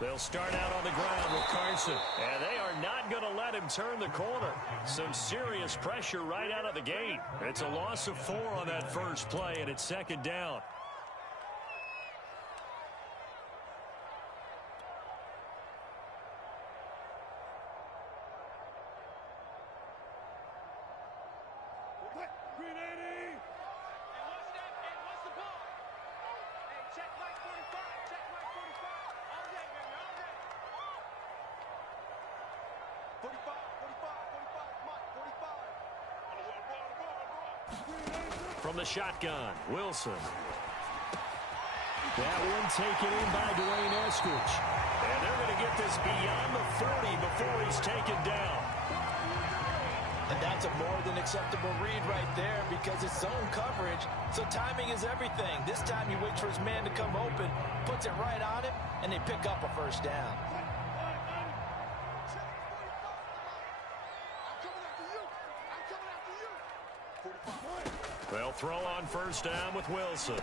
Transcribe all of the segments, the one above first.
They'll start out on the ground with Carson. And they are not going to let him turn the corner. Some serious pressure right out of the gate. It's a loss of 4 on that first play, and it's second down. From the shotgun, Wilson. That one taken in by Dwayne Eskridge. And they're going to get this beyond the 40 before he's taken down. And that's a more than acceptable read right there because it's zone coverage, so timing is everything. This time he waits for his man to come open, puts it right on him, and they pick up a first down. They'll throw on first down with Wilson.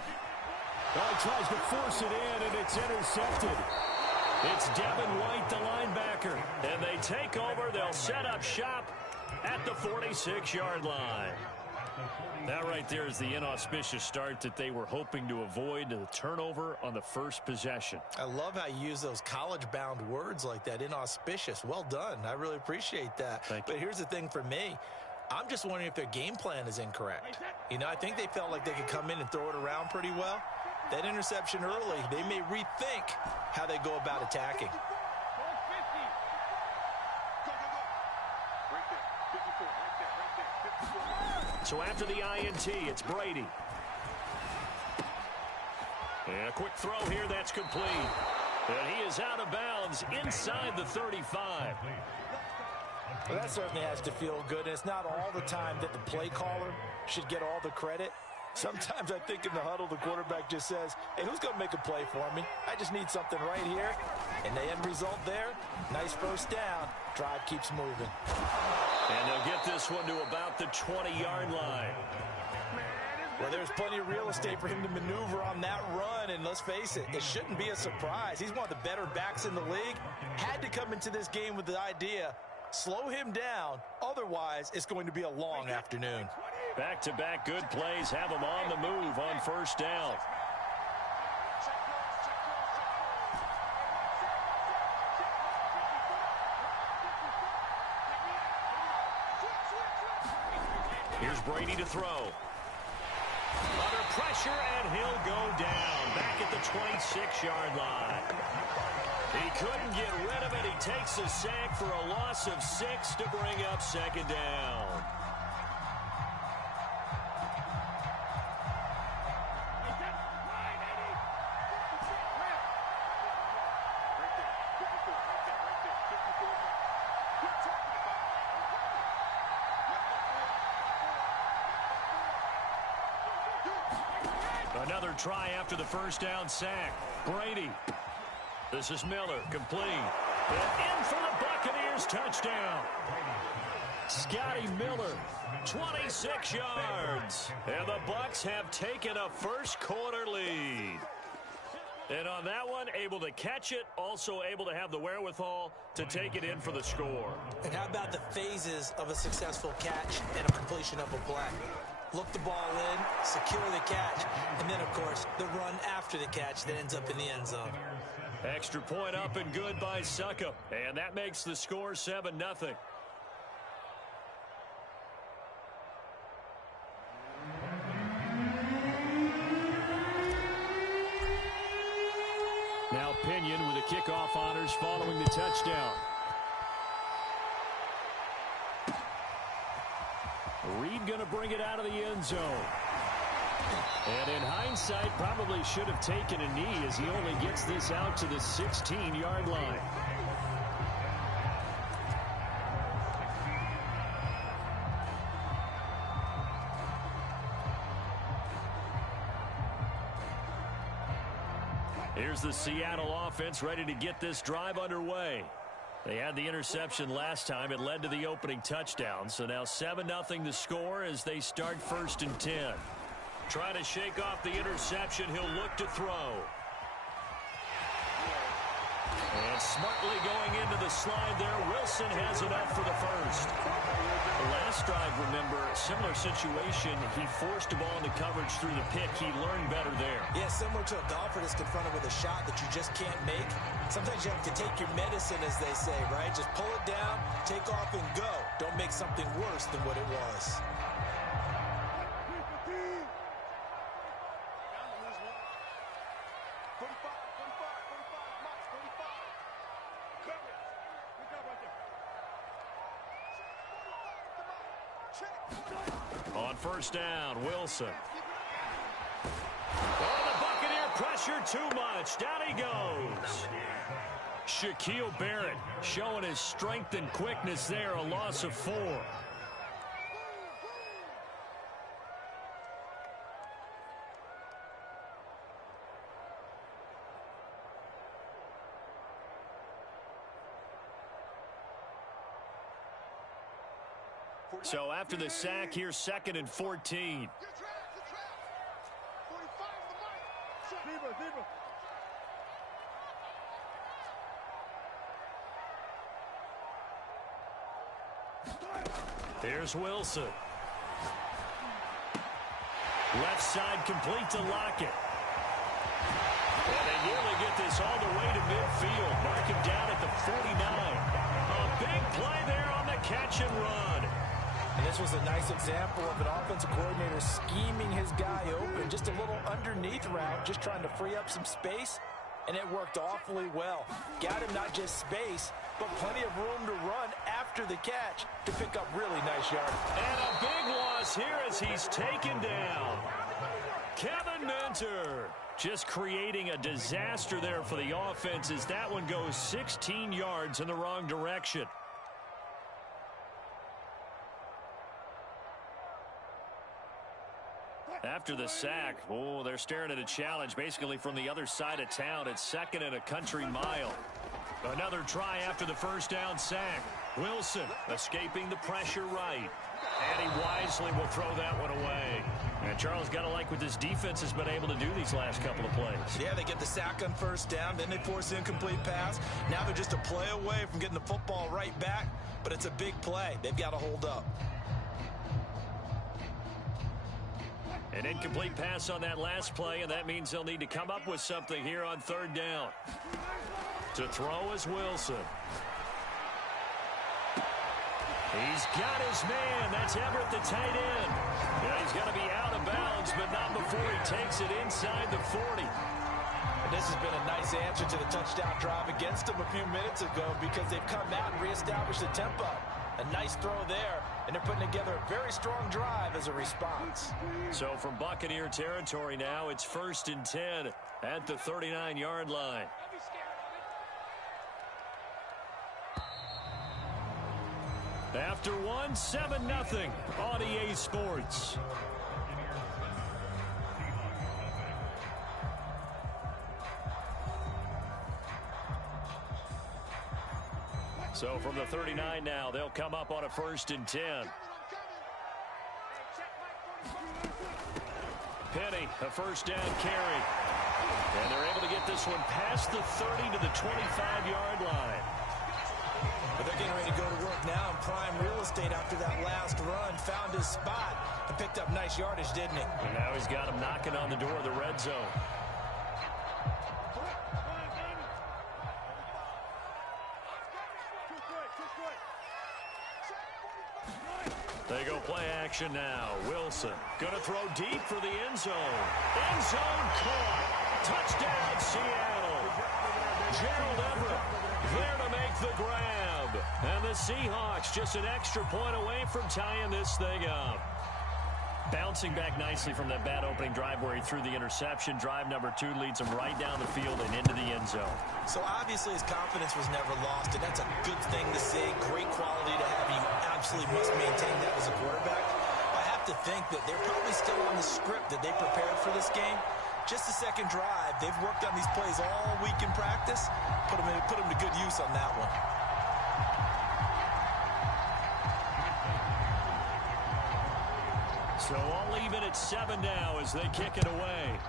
Oh, he tries to force it in, and it's intercepted. It's Devin White, the linebacker. And they take over. They'll set up shop at the 46-yard line. That right there is the inauspicious start that they were hoping to avoid, the turnover on the first possession. I love how you use those college-bound words like that, inauspicious. Well done. I really appreciate that. Thank you. But here's the thing for me. I'm just wondering if their game plan is incorrect. You know, I think they felt like they could come in and throw it around pretty well. That interception early, they may rethink how they go about attacking. So after the INT, it's Brady. And a quick throw here, that's complete. And he is out of bounds inside the 35. Well, that certainly has to feel good. And it's not all the time that the play caller should get all the credit. Sometimes I think in the huddle, the quarterback just says, hey, who's going to make a play for me? I just need something right here. And the end result there, nice first down. Drive keeps moving. And they'll get this one to about the 20-yard line. Well, there's plenty of real estate for him to maneuver on that run. And let's face it, it shouldn't be a surprise. He's one of the better backs in the league. Had to come into this game with the idea, slow him down. Otherwise, it's going to be a long afternoon. Back-to-back good plays have him on the move on first down. Here's Brady to throw. Under pressure, and he'll go down back at the 26-yard line. He couldn't get rid of it. He takes a sack for a loss of 6 to bring up second down. Another try after the first down sack. Brady. This is Miller, complete. And in for the Buccaneers, touchdown. Scotty Miller, 26 yards. And the Bucs have taken a first quarter lead. And on that one, able to catch it, also able to have the wherewithal to take it in for the score. And how about the phases of a successful catch and a completion of a play? Look the ball in, secure the catch, and then, of course, the run after the catch that ends up in the end zone. Extra point up and good by Succop. And that makes the score 7-0. Now Pinion with the kickoff honors following the touchdown. Reed going to bring it out of the end zone. And in hindsight, probably should have taken a knee as he only gets this out to the 16-yard line. Here's the Seattle offense ready to get this drive underway. They had the interception last time. It led to the opening touchdown. So now 7-0 the score as they start 1st and 10. Trying to shake off the interception. He'll look to throw. And smartly going into the slide there. Wilson has it up for the first. The last drive, remember, similar situation. He forced the ball into coverage through the pick. He learned better there. Yeah, similar to a golfer that's confronted with a shot that you just can't make. Sometimes you have to take your medicine, as they say, right? Just pull it down, take off, and go. Don't make something worse than what it was. On 1st down, Wilson. Oh, the Buccaneer pressure too much. Down he goes. Shaquille Barrett showing his strength and quickness there. A loss of 4. So after the sack, here's 2nd and 14. Here's Wilson. Left side complete to Lockett. And they nearly get this all the way to midfield. Mark him down at the 49. A big play there on the catch and run. And this was a nice example of an offensive coordinator scheming his guy open. Just a little underneath route, just trying to free up some space. And it worked awfully well. Got him not just space, but plenty of room to run after the catch to pick up really nice yardage. And a big loss here as he's taken down. Kevin Minter just creating a disaster there for the offense as that one goes 16 yards in the wrong direction. After the sack, oh, they're staring at a challenge basically from the other side of town. It's 2nd and a country mile. Another try after the 1st down sack. Wilson escaping the pressure right. And he wisely will throw that one away. And Charles, got to like what this defense has been able to do these last couple of plays. Yeah, they get the sack on 1st down, then they force an incomplete pass. Now they're just a play away from getting the football right back, but it's a big play. They've got to hold up. An incomplete pass on that last play, and that means they'll need to come up with something here on 3rd down. To throw is Wilson. He's got his man. That's Everett, the tight end. Yeah, he's got to be out of bounds, but not before he takes it inside the 40. And this has been a nice answer to the touchdown drive against them a few minutes ago because they've come out and reestablished the tempo. A nice throw there, and they're putting together a very strong drive as a response. So from Buccaneer territory now, it's 1st and 10 at the 39-yard line. After one, 7-0 on EA Sports. So from the 39 now, they'll come up on a 1st and 10. Penny, a 1st down carry. And they're able to get this one past the 30 to the 25-yard line. But they're getting ready to go to work now in prime real estate after that last run. Found his spot and picked up nice yardage, didn't he? And now he's got him knocking on the door of the red zone. They go play action now. Wilson going to throw deep for the end zone. End zone caught. Touchdown, Seattle. Gerald Everett there to make the grab. And the Seahawks just an extra point away from tying this thing up. Bouncing back nicely from that bad opening drive where he threw the interception. Drive number 2 leads him right down the field and into the end zone. So obviously his confidence was never lost, and that's a good thing to see. Great quality to have. You absolutely must maintain that as a quarterback. I have to think that they're probably still on the script that they prepared for this game. Just the second drive. They've worked on these plays all week in practice. Put them to good use on that one. So all even at 7 now as they kick it away.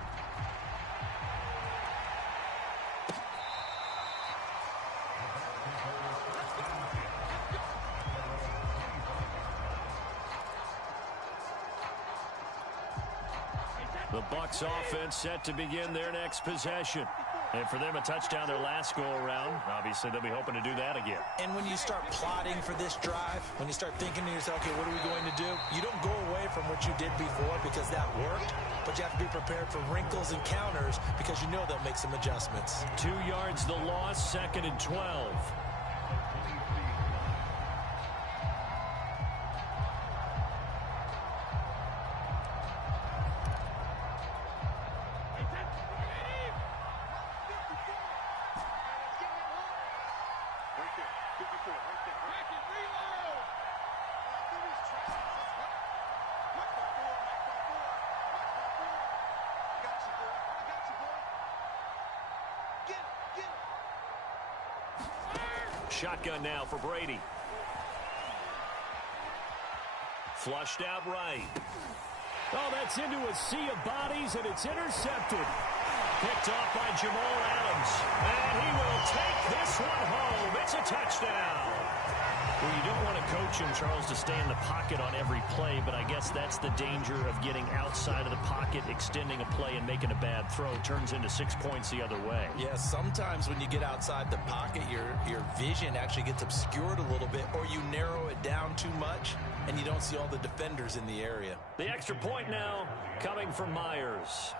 The Bucs offense set to begin their next possession. And for them, a touchdown their last go-around. Obviously, they'll be hoping to do that again. And when you start plotting for this drive, when you start thinking to yourself, okay, what are we going to do? You don't go away from what you did before because that worked, but you have to be prepared for wrinkles and counters because you know they'll make some adjustments. 2 yards the loss, 2nd and 12. Shotgun now for Brady. Flushed out right. Oh, that's into a sea of bodies, and it's intercepted. Picked off by Jamal Adams. And he will take this one home. It's a touchdown. Well, you don't want to coach him, Charles, to stay in the pocket on every play, but I guess that's the danger of getting outside of the pocket, extending a play, and making a bad throw. It turns into 6 points the other way. Yeah, sometimes when you get outside the pocket, your vision actually gets obscured a little bit, or you narrow it down too much, and you don't see all the defenders in the area. The extra point now coming from Myers.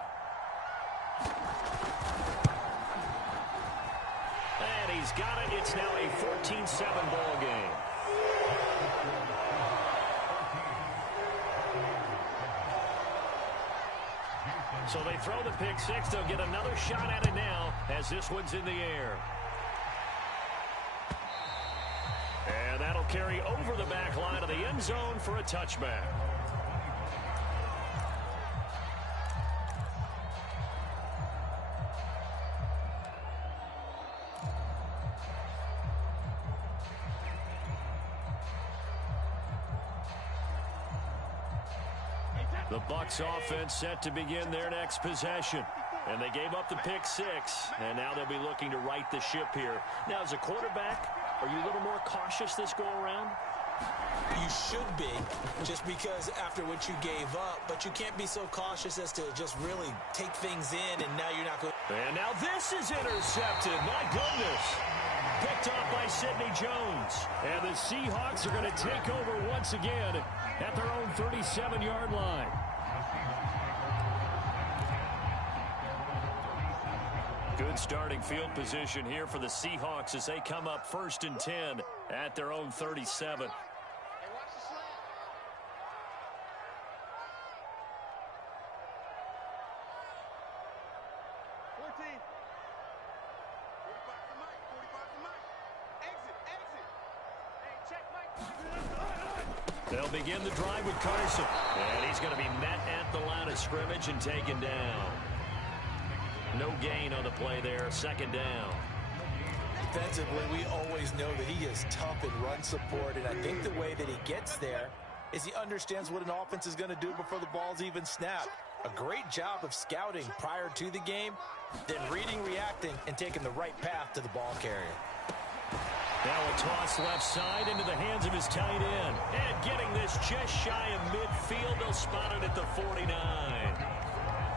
And he's got it. It's now a 14-7 ball game. So they throw the pick six. They'll get another shot at it now as this one's in the air. And that'll carry over the back line of the end zone for a touchback. The Bucs offense set to begin their next possession. And they gave up the pick six, and now they'll be looking to right the ship here. Now, as a quarterback, are you a little more cautious this go-around? You should be, just because after what you gave up, but you can't be so cautious as to just really take things in, and now you're not going. And now this is intercepted. My goodness. Picked off by Sidney Jones. And the Seahawks are going to take over once again at their own 37-yard line. Good starting field position here for the Seahawks as they come up 1st and 10 at their own 37. They'll begin the drive with Carson. And he's going to be met at the line of scrimmage and taken down. No gain on the play there. 2nd down. Defensively, we always know that he is tough in run support, and I think the way that he gets there is he understands what an offense is going to do before the ball's even snapped. A great job of scouting prior to the game, then reading, reacting, and taking the right path to the ball carrier. Now a toss left side into the hands of his tight end. And getting this just shy of midfield, they'll spot it at the 49.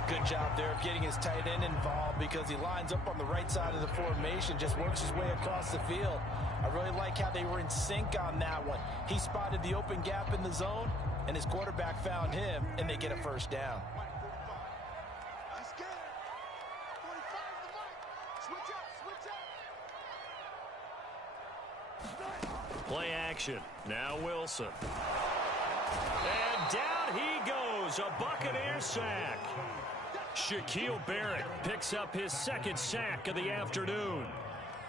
Good job there of getting his tight end involved because he lines up on the right side of the formation, just works his way across the field. I really like how they were in sync on that one. He spotted the open gap in the zone, and his quarterback found him, and they get a 1st down. Play action. Now Wilson. And down he goes. A Buccaneer sack. Shaquille Barrett picks up his 2nd sack of the afternoon.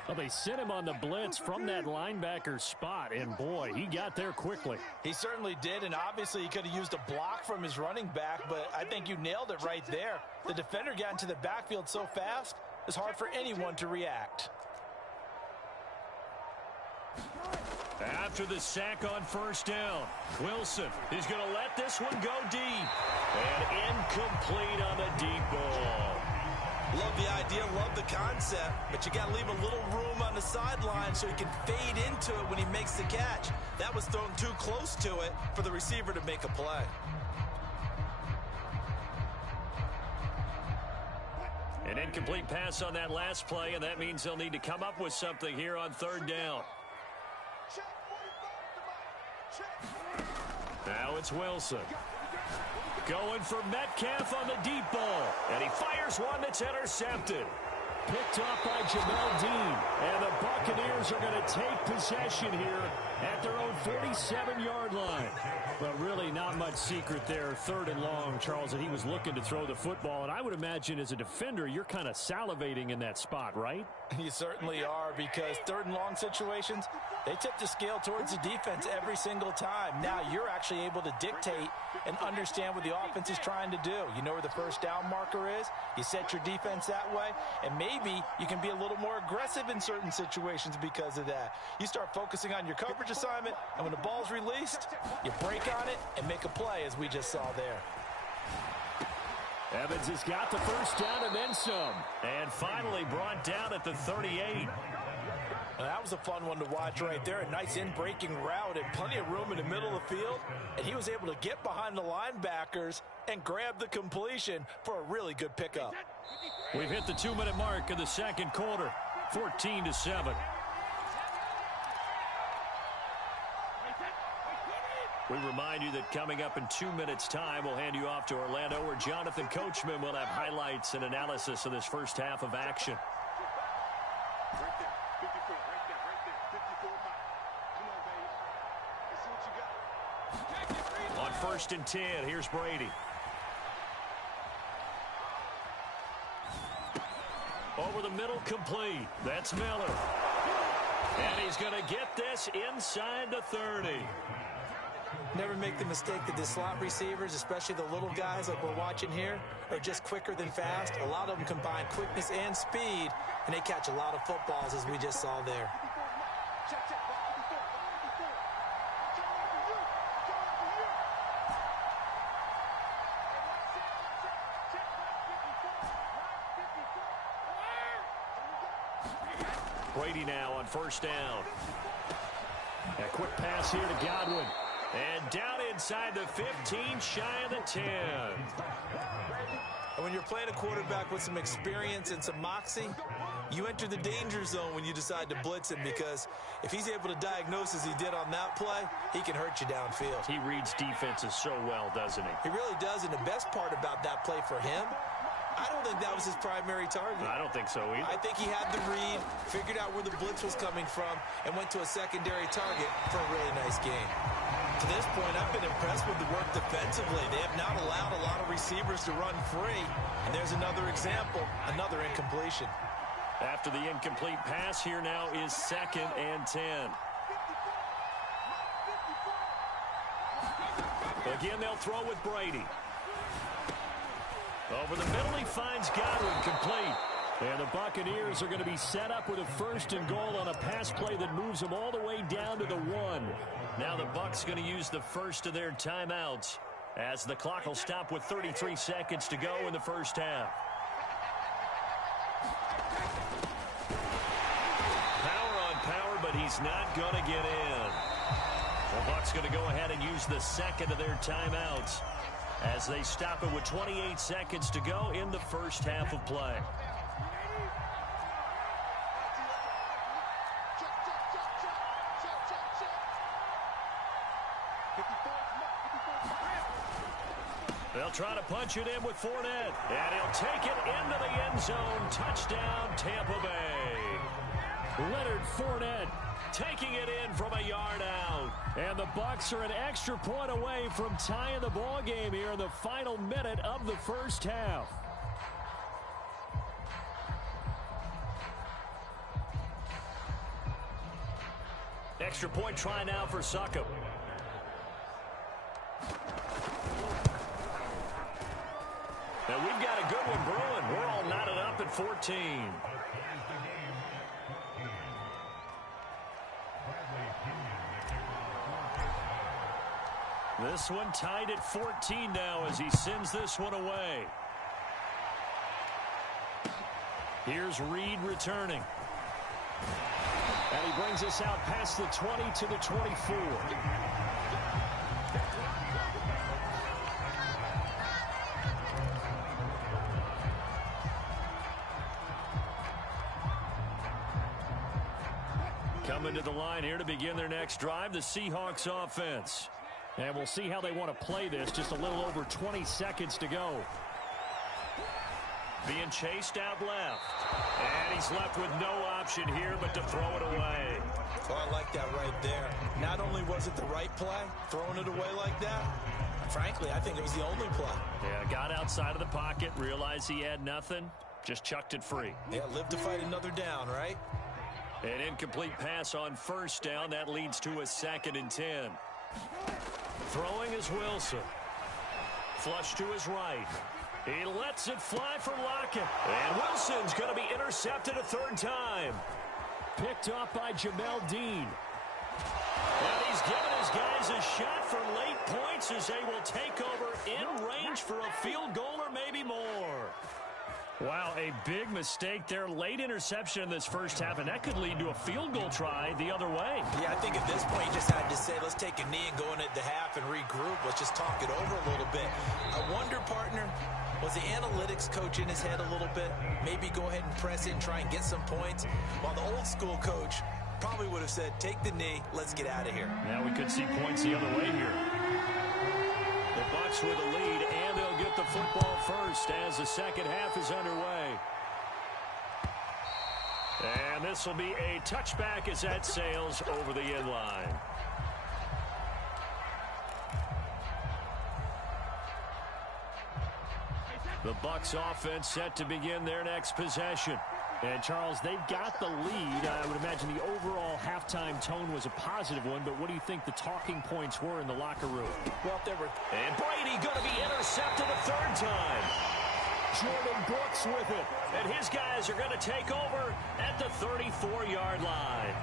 Well, they sent him on the blitz from that linebacker spot, and boy, he got there quickly. He certainly did, and obviously he could have used a block from his running back, but I think you nailed it right there. The defender got into the backfield so fast, it's hard for anyone to react. After the sack on first down, Wilson is going to let this one go deep. And incomplete on the deep ball. Love the idea, love the concept, but you got to leave a little room on the sideline so he can fade into it when he makes the catch. That was thrown too close to it for the receiver to make a play. An incomplete pass on that last play, and that means they'll need to come up with something here on third down. Now it's Wilson. Going for Metcalf on the deep ball. And he fires one that's intercepted. Picked off by Jamel Dean. And the Buccaneers are going to take possession here at their own 47-yard line. But really not much secret there. Third and long, Charles, and he was looking to throw the football. And I would imagine as a defender, you're kind of salivating in that spot, right? You certainly are, because third and long situations, they tip the scale towards the defense every single time. Now you're actually able to dictate and understand what the offense is trying to do. You know where the first down marker is. You set your defense that way, and maybe you can be a little more aggressive in certain situations because of that. You start focusing on your coverage assignment, and when the ball's released, you break on it and make a play, as we just saw there. Evans has got the first down and then some. And finally brought down at the 38. Well, that was a fun one to watch right there. A nice in-breaking route and plenty of room in the middle of the field. And he was able to get behind the linebackers and grab the completion for a really good pickup. We've hit the 2-minute mark in the second quarter. 14-7. We remind you that coming up in 2 minutes' time, we'll hand you off to Orlando, where Jonathan Coachman will have highlights and analysis of this first half of action. On 1st and 10, here's Brady. Over the middle, complete. That's Miller. And he's going to get this inside the 30. Never make the mistake that the slot receivers, especially the little guys like we're watching here, are just quicker than fast. A lot of them combine quickness and speed, and they catch a lot of footballs, as we just saw there. Brady now on first down. A quick pass here to Godwin. And down inside the 15, shy of the 10. And when you're playing a quarterback with some experience and some moxie, you enter the danger zone when you decide to blitz him, because if he's able to diagnose as he did on that play, he can hurt you downfield. He reads defenses so well, doesn't he? He really does, and the best part about that play for him, I don't think that was his primary target. I don't think so either. I think he had the read, figured out where the blitz was coming from, and went to a secondary target for a really nice game. To this point, I've been impressed with the work defensively. They have not allowed a lot of receivers to run free. And there's another example, another incompletion. After the incomplete pass, here now is 2nd and 10. Again, they'll throw with Brady. Over the middle, he finds Godwin, complete. And the Buccaneers are going to be set up with a 1st and goal on a pass play that moves them all the way down to the 1. Now the Bucs going to use the first of their timeouts, as the clock will stop with 33 seconds to go in the first half. Power on power, but he's not going to get in. The Bucs going to go ahead and use the second of their timeouts as they stop it with 28 seconds to go in the first half of play. They'll try to punch it in with Fournette, and he'll take it into the end zone. Touchdown, Tampa Bay. Leonard Fournette taking it in from a yard out. And the Bucs are an extra point away from tying the ball game here in the final minute of the first half. Extra point try now for Succop. Now we've got a good one brewing. We're all knotted up at 14. This one tied at 14 now as he sends this one away. Here's Reed returning. And he brings us out past the 20 to the 24. Coming to the line here to begin their next drive, the Seahawks offense. And we'll see how they want to play this. Just a little over 20 seconds to go. Being chased out left. And he's left with no option here but to throw it away. Oh, I like that right there. Not only was it the right play, throwing it away like that, frankly, I think it was the only play. Yeah, got outside of the pocket, realized he had nothing, just chucked it free. Yeah, live to fight another down, right? An incomplete pass on first down. That leads to a 2nd and 10. Throwing is Wilson. Flush to his right. He lets it fly for Lockett. And Wilson's going to be intercepted a 3rd time. Picked off by Jamel Dean. And he's given his guys a shot for late points as they will take over in range for a field goal or maybe more. Wow, a big mistake there. Late interception in this first half, and that could lead to a field goal try the other way. Yeah, I think at this point you just had to say, let's take a knee and go into the half and regroup. Let's just talk it over a little bit. I wonder, partner, was the analytics coach in his head a little bit? Maybe go ahead and press it and try and get some points? While the old school coach probably would have said, take the knee, let's get out of here. Now we could see points the other way here. The Bucs with a lead, and they'll get the football first as the second half is underway. And this will be a touchback as that sails over the end line. The Bucs offense set to begin their next possession. And, Charles, they've got the lead. I would imagine the overall halftime tone was a positive one, but what do you think the talking points were in the locker room? Well, there were... And Brady going to be intercepted a 3rd time. Jordan Brooks with it. And his guys are going to take over at the 34-yard line.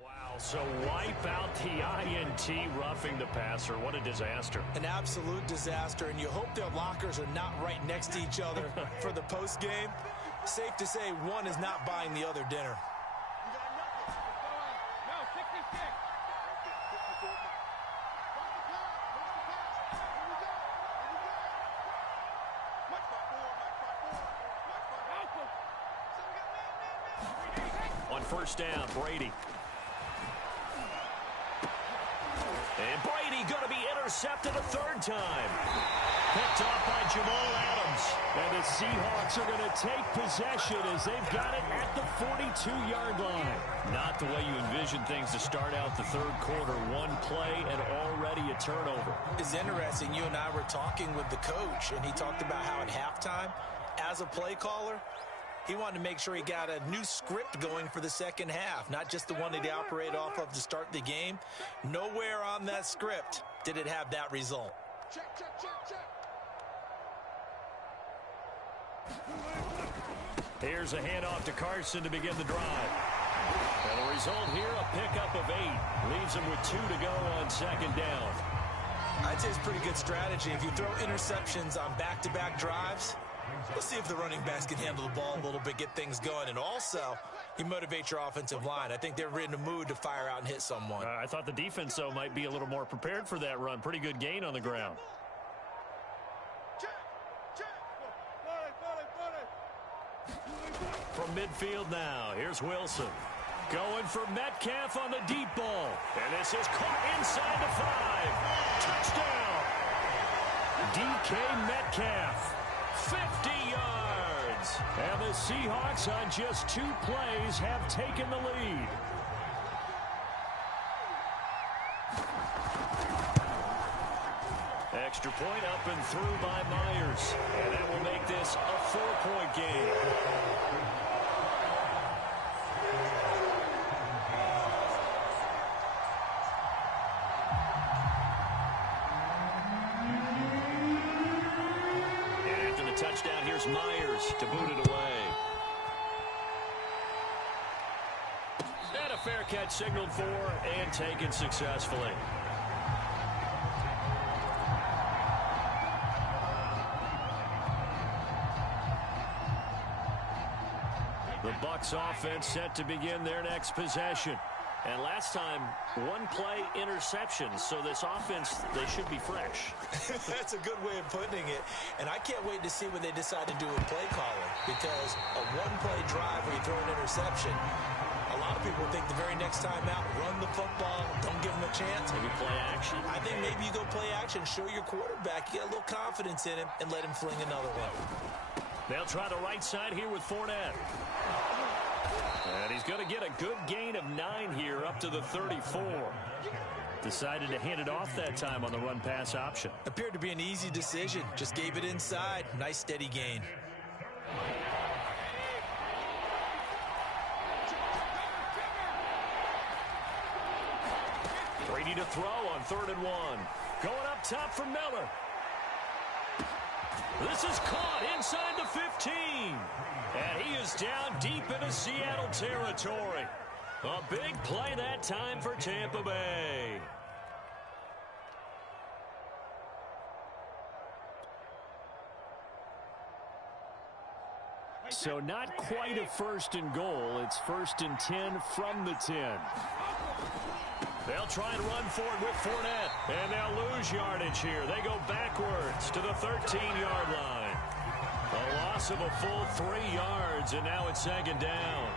Wow, so wipe out the INT roughing the passer. What a disaster. An absolute disaster, and you hope their lockers are not right next to each other for the postgame. Safe to say one is not buying the other dinner. On first down, Brady. And Brady going to be intercepted a 3rd time. Picked off by Jamal Adams. And the Seahawks are going to take possession as they've got it at the 42-yard line. Not the way you envision things to start out the 3rd quarter. One play and already a turnover. It's interesting. You and I were talking with the coach, and he talked about how at halftime, as a play caller, he wanted to make sure he got a new script going for the second half, not just the one that he operated off of to start the game. Nowhere on that script did it have that result. Check, check, check, check. Here's a handoff to Carson to begin the drive. And the result here, a pickup of 8. Leaves him with 2 to go on 2nd down. I'd say it's pretty good strategy. If you throw interceptions on back-to-back drives, let's see if the running backs can handle the ball a little bit, get things going. And also, you motivate your offensive line. I think they're in the mood to fire out and hit someone. I thought the defense, though, might be a little more prepared for that run. Pretty good gain on the ground. From midfield now, here's Wilson. Going for Metcalf on the deep ball. And this is caught inside the 5. Touchdown! DK Metcalf. 50 yards. And the Seahawks on just 2 plays have taken the lead. Extra point up and through by Myers. And that will make this a 4-point game. touchdown. Here's Myers to boot it away. And a fair catch signaled for and taken successfully. The Bucs offense set to begin their next possession. And last time, one play interception. So this offense, they should be fresh. That's a good way of putting it. And I can't wait to see what they decide to do with play calling. Because a one-play drive where you throw an interception, a lot of people think the very next time out, run the football, don't give them a chance. Maybe play action. I think maybe you go play action, show your quarterback, you get a little confidence in him, and let him fling another one. They'll try the right side here with Fournette. And he's going to get a good gain of 9 here up to the 34. Decided to hand it off that time on the run-pass option. Appeared to be an easy decision. Just gave it inside. Nice steady gain. Brady to throw on 3rd and 1. Going up top for Miller. This is caught inside the 15. And he is down deep into Seattle territory. A big play that time for Tampa Bay. So not quite a 1st and goal. It's 1st and 10 from the 10. They'll try and run forward with Fournette. And they'll lose yardage here. They go backwards to the 13-yard line. A loss of a full 3 yards, and now it's 2nd down.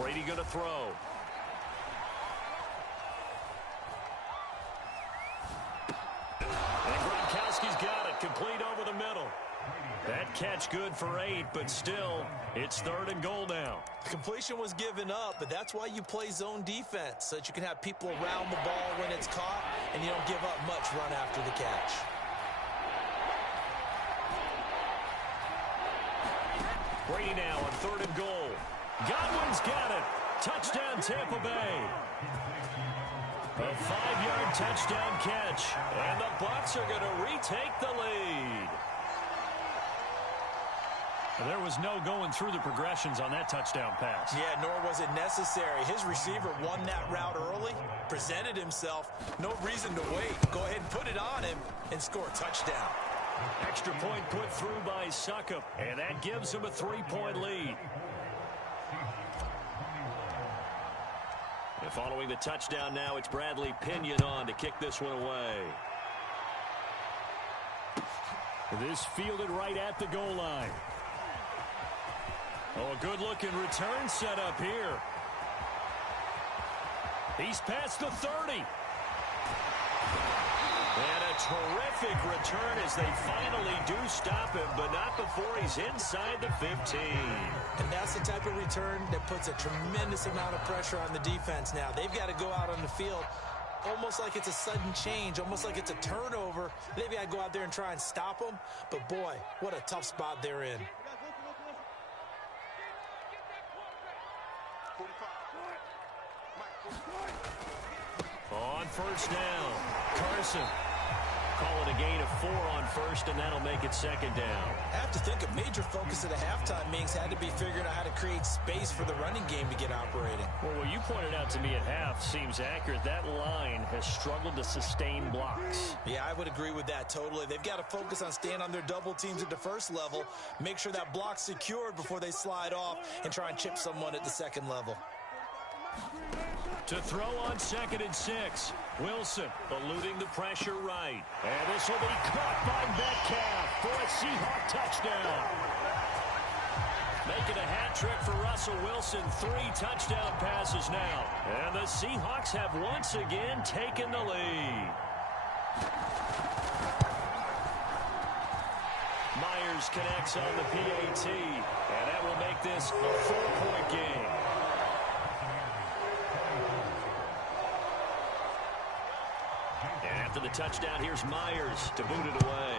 Brady going to throw. And Gronkowski's got it. Complete over the middle. That catch good for 8, but still, it's 3rd and goal now. The completion was given up, but that's why you play zone defense, so that you can have people around the ball when it's caught, and you don't give up much run after the catch. Brady now on 3rd and goal. Godwin's got it. Touchdown, Tampa Bay. A 5-yard touchdown catch. And the Bucs are going to retake the lead. There was no going through the progressions on that touchdown pass. Yeah, nor was it necessary. His receiver won that route early, presented himself. No reason to wait. Go ahead and put it on him and score a touchdown. Extra point put through by Succop, and that gives him a 3-point lead. And following the touchdown now, it's Bradley Pinion on to kick this one away. This fielded right at the goal line. Oh, a good-looking return set up here. He's past the 30. And a terrific return as they finally do stop him, but not before he's inside the 15. And that's the type of return that puts a tremendous amount of pressure on the defense now. They've got to go out on the field almost like it's a sudden change, almost like it's a turnover. They've got to go out there and try and stop them. But, boy, what a tough spot they're in. On 1st down, Carson. Call it a gain of 4 on 1st, and that'll make it 2nd down. I have to think a major focus of the halftime meetings had to be figuring out how to create space for the running game to get operating. Well, what you pointed out to me at half seems accurate. That line has struggled to sustain blocks. Yeah, I would agree with that totally. They've got to focus on staying on their double teams at the 1st level, make sure that block's secured before they slide off, and try and chip someone at the 2nd level. To throw on 2nd and 6. Wilson eluding the pressure right. And this will be caught by Metcalf for a Seahawk touchdown. Making a hat trick for Russell Wilson. 3 touchdown passes now. And the Seahawks have once again taken the lead. Myers connects on the PAT. And that will make this a 4-point game. After the touchdown, here's Myers to boot it away.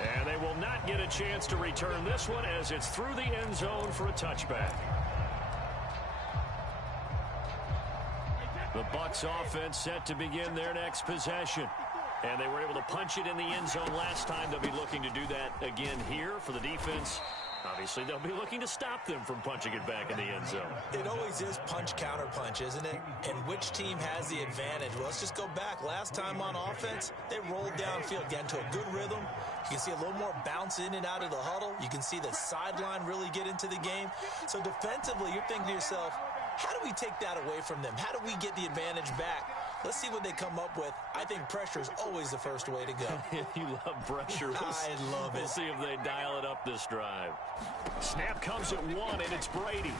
And they will not get a chance to return this one as it's through the end zone for a touchback. The Bucs offense set to begin their next possession. And they were able to punch it in the end zone last time. They'll be looking to do that again here for the defense. Obviously, they'll be looking to stop them from punching it back in the end zone. It always is punch-counter-punch, isn't it? And which team has the advantage? Well, let's just go back. Last time on offense, they rolled downfield, got into a good rhythm. You can see a little more bounce in and out of the huddle. You can see the sideline really get into the game. So defensively, you're thinking to yourself, how do we take that away from them? How do we get the advantage back? Let's see what they come up with. I think pressure is always the first way to go. You love pressure. I love it. We'll see if they dial it up this drive. Snap comes at 1, and it's Brady.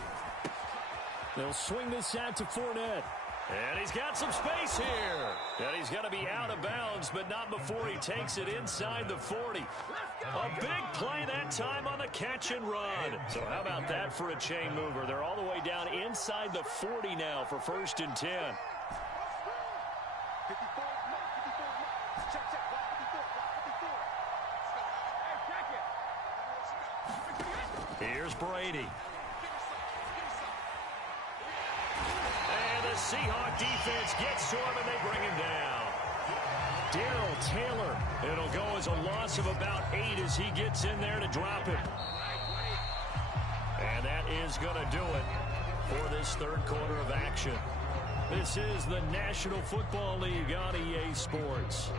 They'll swing this out to Fournette. And he's got some space here. And he's going to be out of bounds, but not before he takes it inside the 40. A big play that time on the catch and run. So how about that for a chain mover? They're all the way down inside the 40 now for 1st and 10. Here's Brady. And the Seahawk defense gets to him, and they bring him down. Darrell Taylor. It'll go as a loss of about 8 as he gets in there to drop him. And that is going to do it for this third quarter of action. This is the National Football League on EA Sports.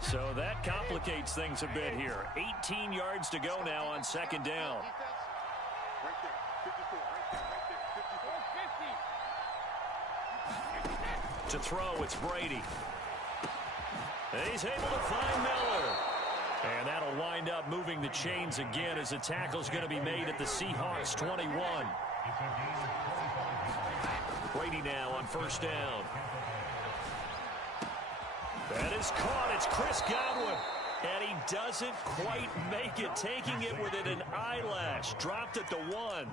So that complicates things a bit here. 18 yards to go now on 2nd down. To throw, it's Brady. And he's able to find Miller. And that'll wind up moving the chains again as the tackle's going to be made at the Seahawks 21. Brady now on 1st down. That is caught. It's Chris Godwin. And he doesn't quite make it, taking it within an eyelash. Dropped at the 1.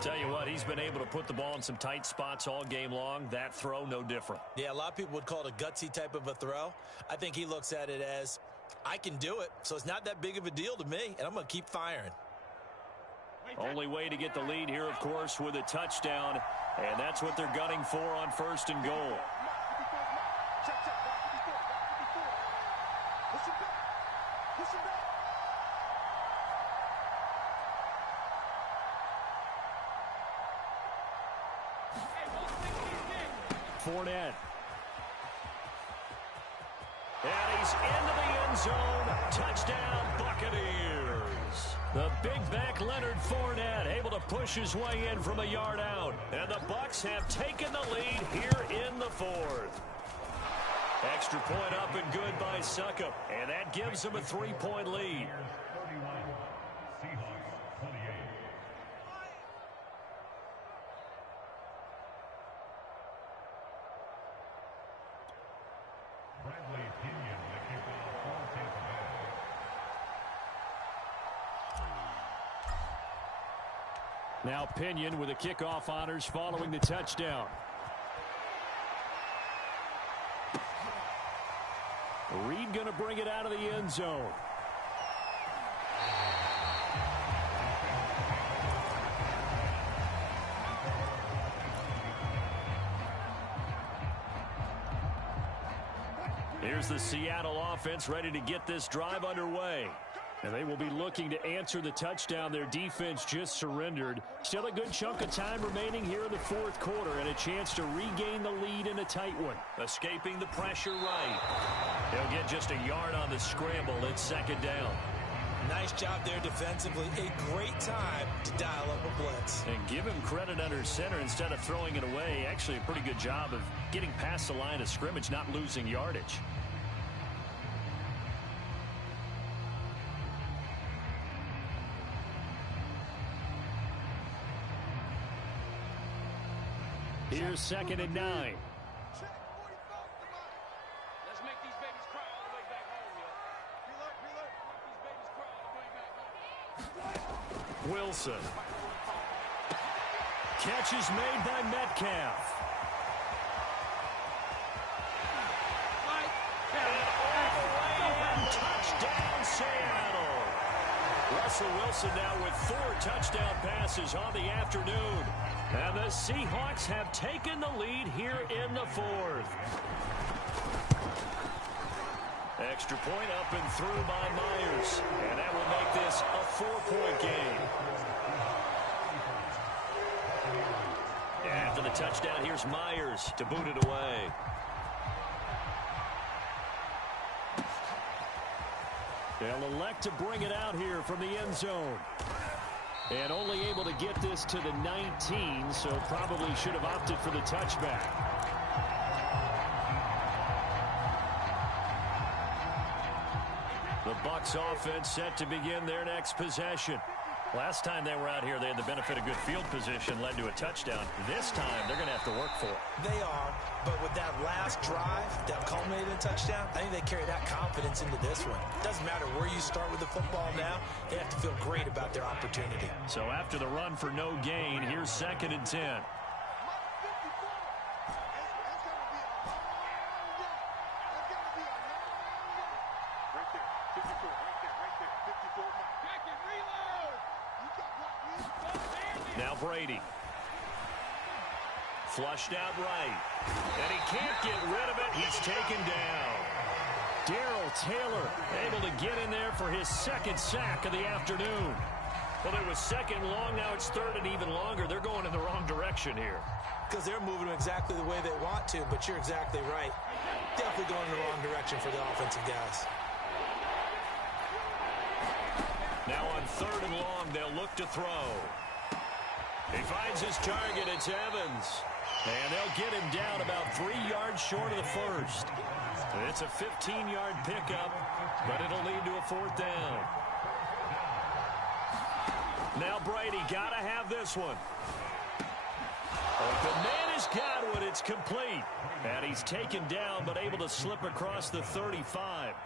Tell you what, he's been able to put the ball in some tight spots all game long. That throw, no different. Yeah, a lot of people would call it a gutsy type of a throw. I think he looks at it as, I can do it, so it's not that big of a deal to me, and I'm going to keep firing. Only way to get the lead here, of course, with a touchdown, and that's what they're gunning for on 1st and goal. Fournette. And he's into the end zone. Touchdown, Buccaneers. The big back Leonard Fournette able to push his way in from a yard out. And the Bucs have taken the lead here in the 4th. Extra point up and good by Succop. And that gives them a 3-point lead. Now Pinion with the kickoff honors following the touchdown. Reed going to bring it out of the end zone. Here's the Seattle offense ready to get this drive underway. And they will be looking to answer the touchdown their defense just surrendered. Still a good chunk of time remaining here in the 4th quarter and a chance to regain the lead in a tight one. Escaping the pressure right. He'll get just a yard on the scramble. It's 2nd down. Nice job there defensively. A great time to dial up a blitz. And give him credit under center instead of throwing it away. Actually a pretty good job of getting past the line of scrimmage, not losing yardage. Here's 2nd and 9. Let's make these babies cry all the way back home, yo. Wilson. Catch is made by Metcalf. Seattle. Russell Wilson now with 4 touchdown passes on the afternoon. And the Seahawks have taken the lead here in the 4th. Extra point up and through by Myers. And that will make this a 4-point game. After the touchdown, here's Myers to boot it away. They'll elect to bring it out here from the end zone. And only able to get this to the 19, so probably should have opted for the touchback. The Bucs offense set to begin their next possession. Last time they were out here, they had the benefit of good field position, led to a touchdown. This time, they're going to have to work for it. They are, but with that last drive that culminated in a touchdown, I think they carry that confidence into this one. Doesn't matter where you start with the football now, they have to feel great about their opportunity. So after the run for no gain, here's 2nd and 10. Now Brady. Flushed out right. And he can't get rid of it. He's taken down. Darrell Taylor able to get in there for his 2nd sack of the afternoon. Well, it was 2nd long. Now it's 3rd and even longer. They're going in the wrong direction here. Because they're moving exactly the way they want to, but you're exactly right. Definitely going in the wrong direction for the offensive guys. Now on 3rd and long, they'll look to throw. He finds his target. It's Evans. And they'll get him down about 3 yards short of the 1st. It's a 15-yard pickup, but it'll lead to a 4th down. Now Brady got to have this one. The man has got one. It's complete. And he's taken down, but able to slip across the 35.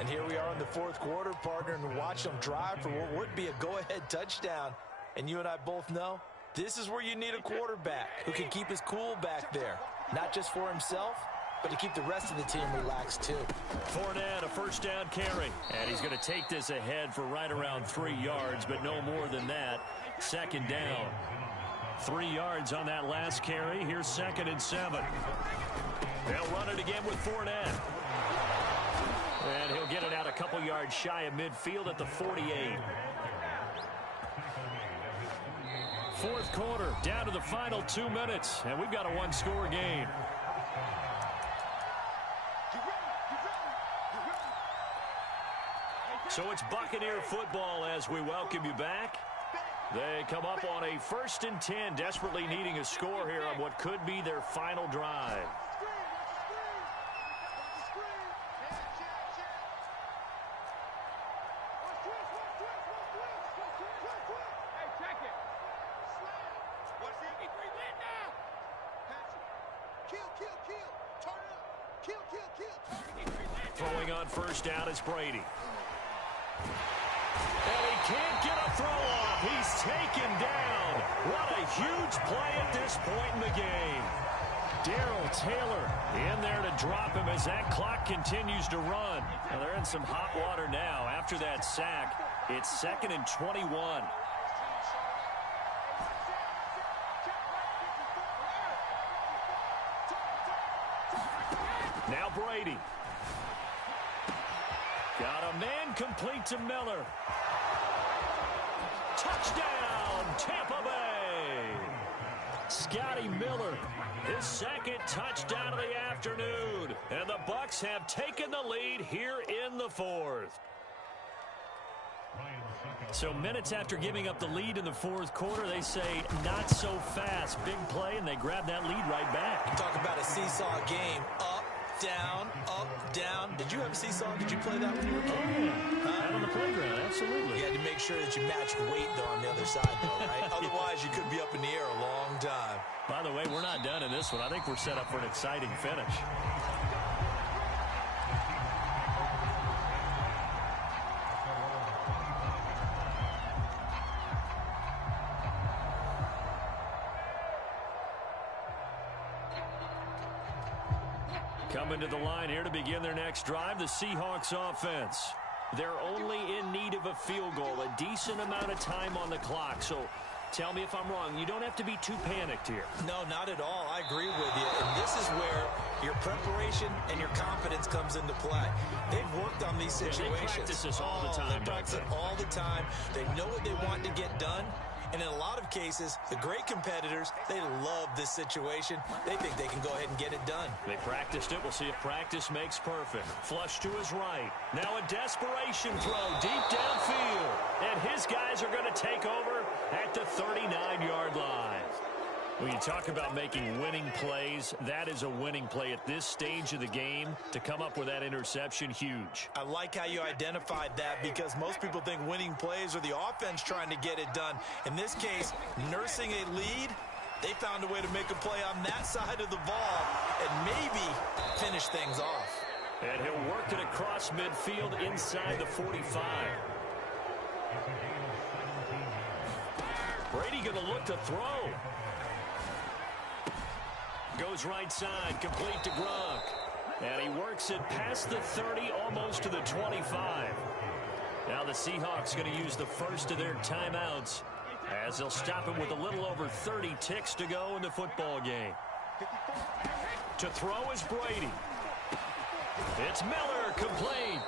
And here we are in the 4th quarter, partner, and watch them drive for what would be a go-ahead touchdown. And you and I both know this is where you need a quarterback who can keep his cool back there. Not just for himself, but to keep the rest of the team relaxed too. Fournette, a 1st down carry. And he's going to take this ahead for right around 3 yards, but no more than that. 2nd down. 3 yards on that last carry. Here's 2nd and 7. They'll run it again with Fournette. And he'll get it out a couple yards shy of midfield at the 48. 4th quarter, down to the final 2 minutes, and we've got a 1-score game. So it's Buccaneer football as we welcome you back. They come up on a 1st and 10, desperately needing a score here on what could be their final drive. Throwing on 1st down is Brady. And he can't get a throw off. He's taken down. What a huge play at this point in the game. Darrell Taylor in there to drop him as that clock continues to run. Now they're in some hot water now. After that sack, it's 2nd and 21. Now Brady. Got a man complete to Miller. Touchdown, Tampa Bay. Scotty Miller, his 2nd touchdown of the afternoon. And the Bucs have taken the lead here in the 4th. So minutes after giving up the lead in the 4th quarter, they say not so fast. Big play, and they grab that lead right back. You talk about a seesaw game. Up, down. Did you have a seesaw? Did you play that when you were a kid? Oh, yeah. Out on the playground, absolutely. You had to make sure that you matched weight, though, on the other side, though, right? Otherwise, you could be up in the air a long time. By the way, we're not done in this one. I think we're set up for an exciting finish. Coming to the line here to begin their next drive, the Seahawks offense. They're only in need of a field goal, a decent amount of time on the clock. So tell me if I'm wrong. You don't have to be too panicked here. No, not at all. I agree with you. And this is where your preparation and your confidence comes into play. They've worked on these situations. They practice this all the time. They practice it all the time. They know what they want to get done. And in a lot of cases, the great competitors, they love this situation. They think they can go ahead and get it done. They practiced it. We'll see if practice makes perfect. Flush to his right. Now a desperation throw deep downfield. And his guys are going to take over at the 39-yard line. When you talk about making winning plays, that is a winning play at this stage of the game. To come up with that interception, huge. I like how you identified that because most people think winning plays are the offense trying to get it done. In this case, nursing a lead, they found a way to make a play on that side of the ball and maybe finish things off. And he'll work it across midfield inside the 45. Brady going to look to throw. Goes right side, complete to Gronk. And he works it past the 30, almost to the 25. Now the Seahawks going to use the first of their timeouts as they'll stop him with a little over 30 ticks to go in the football game. To throw is Brady. It's Miller, complete.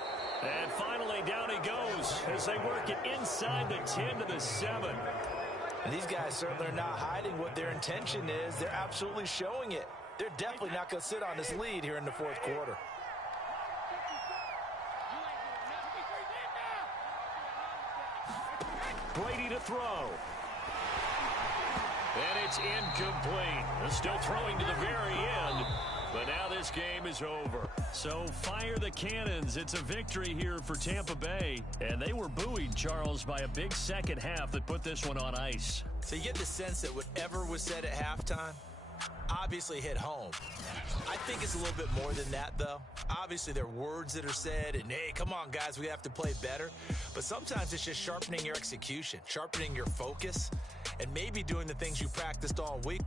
And finally down he goes as they work it inside the 10 to the 7. And these guys certainly are not hiding what their intention is. They're absolutely showing it. They're definitely not going to sit on this lead here in the fourth quarter. Brady to throw. And it's incomplete. They're still throwing to the very end. But now this game is over. So fire the cannons. It's a victory here for Tampa Bay. And they were buoyed, Charles, by a big second half that put this one on ice. So you get the sense that whatever was said at halftime obviously hit home. I think it's a little bit more than that, though. Obviously, there are words that are said, and, hey, come on, guys, we have to play better. But sometimes it's just sharpening your execution, sharpening your focus, and maybe doing the things you practiced all week.